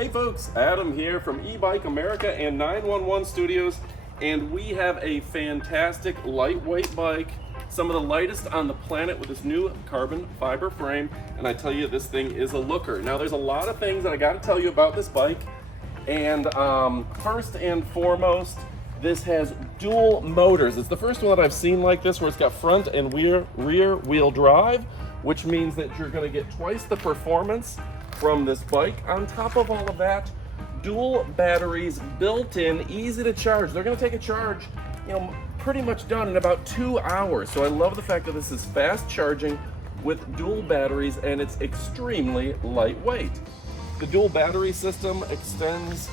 Hey folks, Adam here from Ebike America and 911 Studios, and we have a fantastic lightweight bike, some of the lightest on the planet with this new carbon fiber frame, and I tell you, this thing is a looker. Now there's a lot of things that I got to tell you about this bike, and first and foremost, this has dual motors. It's the first one that I've seen like this where it's got front and rear wheel drive, which means that you're going to get twice the performance from this bike. On top of all of that, dual batteries built in, easy to charge. They're going to take a charge, pretty much done in about 2 hours. So I love the fact that this is fast charging with dual batteries, and it's extremely lightweight. The dual battery system extends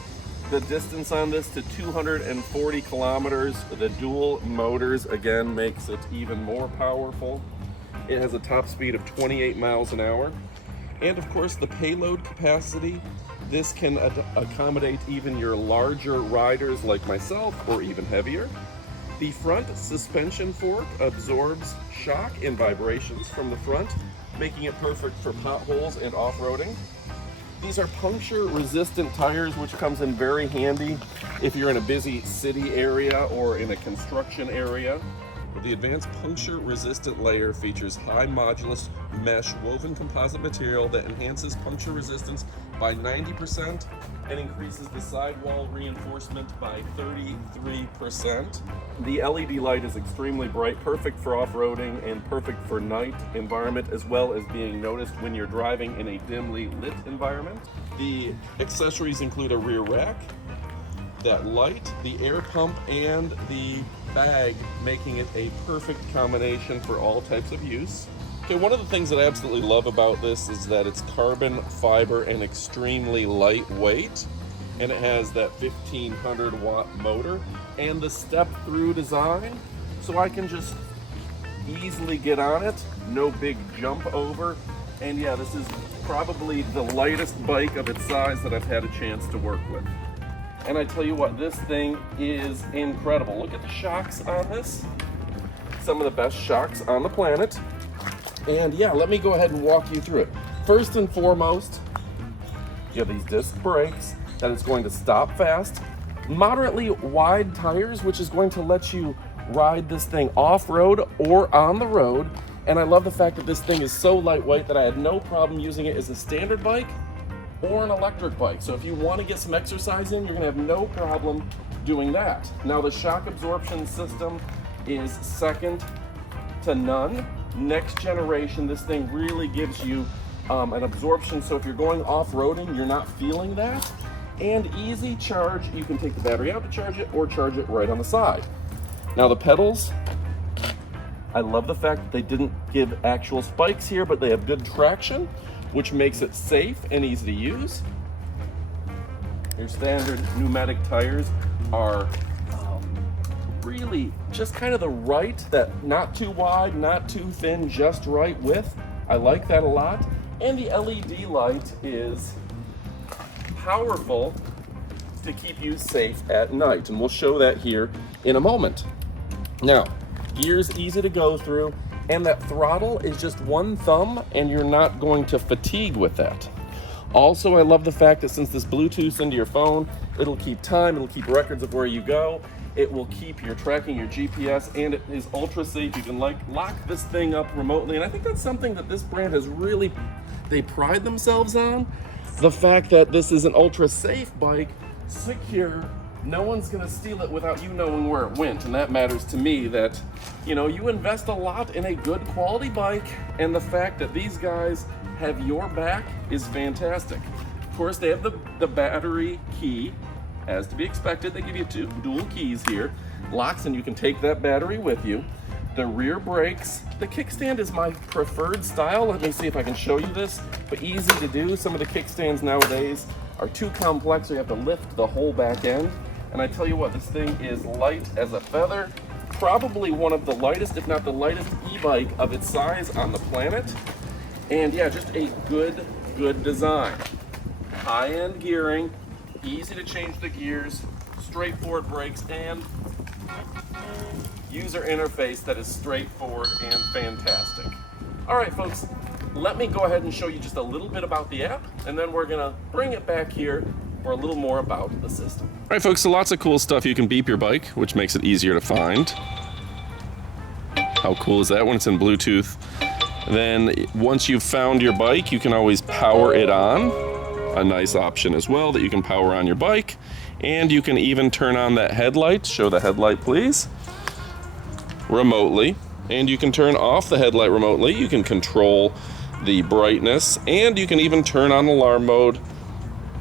the distance on this to 240 kilometers. The dual motors again makes it even more powerful. It has a top speed of 28 miles an hour. And of course the payload capacity, this can accommodate even your larger riders like myself or even heavier. The front suspension fork absorbs shock and vibrations from the front, making it perfect for potholes and off-roading. These are puncture resistant tires, which comes in very handy if you're in a busy city area or in a construction area. The advanced puncture resistant layer features high modulus mesh woven composite material that enhances puncture resistance by 90% and increases the sidewall reinforcement by 33%. The LED light is extremely bright, perfect for off-roading and perfect for night environment, as well as being noticed when you're driving in a dimly lit environment. The accessories include a rear rack, that light, the air pump, and the bag, making it a perfect combination for all types of use. Okay, one of the things that I absolutely love about this is that it's carbon fiber and extremely lightweight, and it has that 1500 watt motor and the step-through design, so I can just easily get on it, no big jump over. And yeah, this is probably the lightest bike of its size that I've had a chance to work with. And I tell you what, this thing is incredible. Look at the shocks on this. Some of the best shocks on the planet. And yeah, let me go ahead and walk you through it. First and foremost, you have these disc brakes that is going to stop fast. Moderately wide tires, which is going to let you ride this thing off-road or on the road. And I love the fact that this thing is so lightweight that I had no problem using it as a standard bike or an electric bike. So if you want to get some exercise in, you're going to have no problem doing that. Now the shock absorption system is second to none. Next generation, this thing really gives you an absorption, so if you're going off-roading, you're not feeling that. And easy charge, you can take the battery out to charge it or charge it right on the side. Now the pedals, I love the fact that they didn't give actual spikes here, but they have good traction, which makes it safe and easy to use. Your standard pneumatic tires are really just kind of the right, that not too wide, not too thin, just right width. I like that a lot. And the LED light is powerful to keep you safe at night, and we'll show that here in a moment. Now, gears easy to go through, and that throttle is just one thumb, and you're not going to fatigue with that. Also, I love the fact that since this Bluetooth's into your phone, it'll keep time, it'll keep records of where you go, it will keep your tracking your GPS, and it is ultra safe. You can lock this thing up remotely, and I think that's something that this brand has really, they pride themselves on. The fact that this is an ultra safe bike, secure, no one's gonna steal it without you knowing where it went, and that matters to me, that you invest a lot in a good quality bike, and the fact that these guys have your back is fantastic. Of course, they have the battery key, as to be expected. They give you two dual keys here, locks, and you can take that battery with you. The rear brakes, the kickstand is my preferred style. Let me see if I can show you this, but easy to do. Some of the kickstands nowadays are too complex, so you have to lift the whole back end. And I tell you what, this thing is light as a feather. Probably one of the lightest, if not the lightest e-bike of its size on the planet. And yeah, just a good design. High-end gearing, easy to change the gears, straightforward brakes, and user interface that is straightforward and fantastic. All right, folks, let me go ahead and show you just a little bit about the app, and then we're gonna bring it back here for a little more about the system. All right, folks, so lots of cool stuff. You can beep your bike, which makes it easier to find. How cool is that when it's in Bluetooth? Then once you've found your bike, you can always power it on. A nice option as well that you can power on your bike. And you can even turn on that headlight. Show the headlight, please. Remotely. And you can turn off the headlight remotely. You can control the brightness, and you can even turn on alarm mode,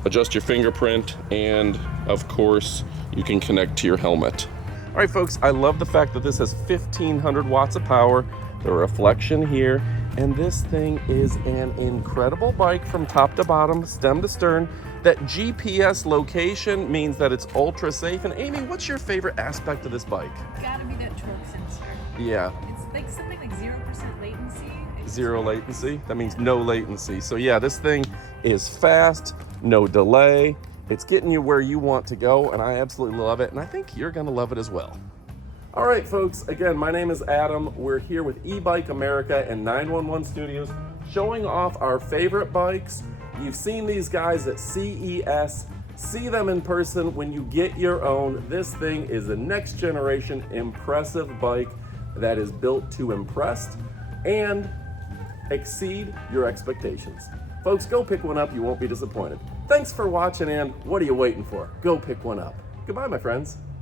adjust your fingerprint, and of course, you can connect to your helmet. All right, folks, I love the fact that this has 1500 watts of power, the reflection here, and this thing is an incredible bike from top to bottom, stem to stern. That GPS location means that it's ultra safe. And Amy, what's your favorite aspect of this bike? Gotta be that torque sensor. Yeah. It's like something like 0% latency. Zero latency, that means no latency. So yeah, this thing is fast, no delay. It's getting you where you want to go, and I absolutely love it, and I think you're gonna love it as well. All right, folks, again, my name is Adam. We're here with Ebike America and 911 Studios, showing off our favorite bikes. You've seen these guys at CES. See them in person when you get your own. This thing is a next generation impressive bike that is built to impress and exceed your expectations. Folks, go pick one up. You won't be disappointed. Thanks for watching, and what are you waiting for? Go pick one up. Goodbye, my friends.